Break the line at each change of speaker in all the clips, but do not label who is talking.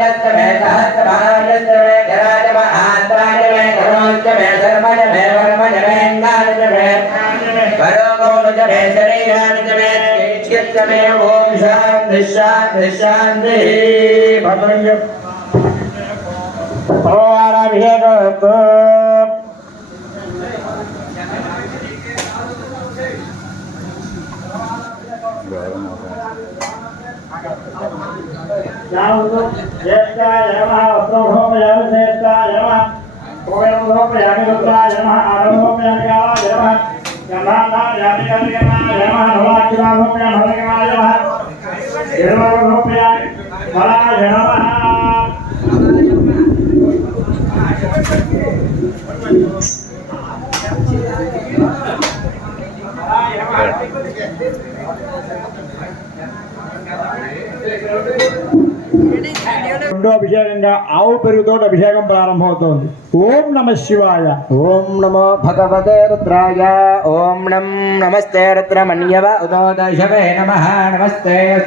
यस्य मे सहस्रभार्यस्य मे जराज मे आत्राज मे करोच मे धर्मज मे वर्मज मे अङ्गाज मे करोगोज मे शरीराज मे केचित् मे ॐ शान्ति शान्ति शान्तिः भद्रञ्ज ज्येष्ठाय
नमः वस्त्रहोमयामि ज्येष्ठाय नमः कोमयोहोमयामि रुद्राय नमः आरम्भोमयामि कालाय नमः गन्धानायामि कलिगणाय नमः नवाक्षराहोमयामि हरिगणाय नमः निर्मलहोमयामि फलाय नमः Thank you. రెండో అభిషేకంగా ఆవు పెరుగుతో అభిషేకం ప్రారంభమవుతోంది. ఓం నమ శివాయ.
ఓం నమో భగవతే రుద్రాయ. ఓం నం నమస్తే రుద్రమణ్యవ. ఉదోదశవే నమ. నమస్తే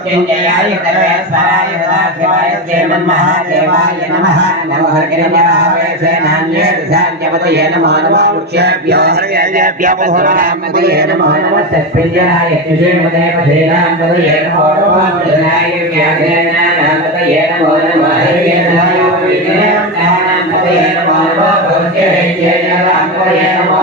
అస్తు ధన్మనే అభ్యామతే నమ మహాదేవాయ నమ నమ హరిణ్యావేశనాన్యేషాంత్యపతయే నమో నమో వృక్షేభ్యో హరియాభ్యో రామపతయే నమో నమో తస్మిన్యాయ శ్రీమదేవధీనాంపతయే నమో నమో జనాయ వ్యాఘ్రేణాంపతయే నమో నమో హరియానాంపతయే నమో నమో భక్త్యైత్యేయాంపతయే నమో నమో రత్నాయ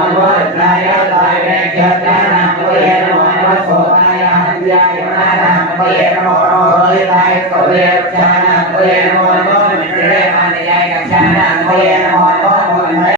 కులే నమో నమో గోవిందాయ కులే ధ్యాన కులే నమో నమో మిత్రే మానయాయ ధ్యాన కులే నమో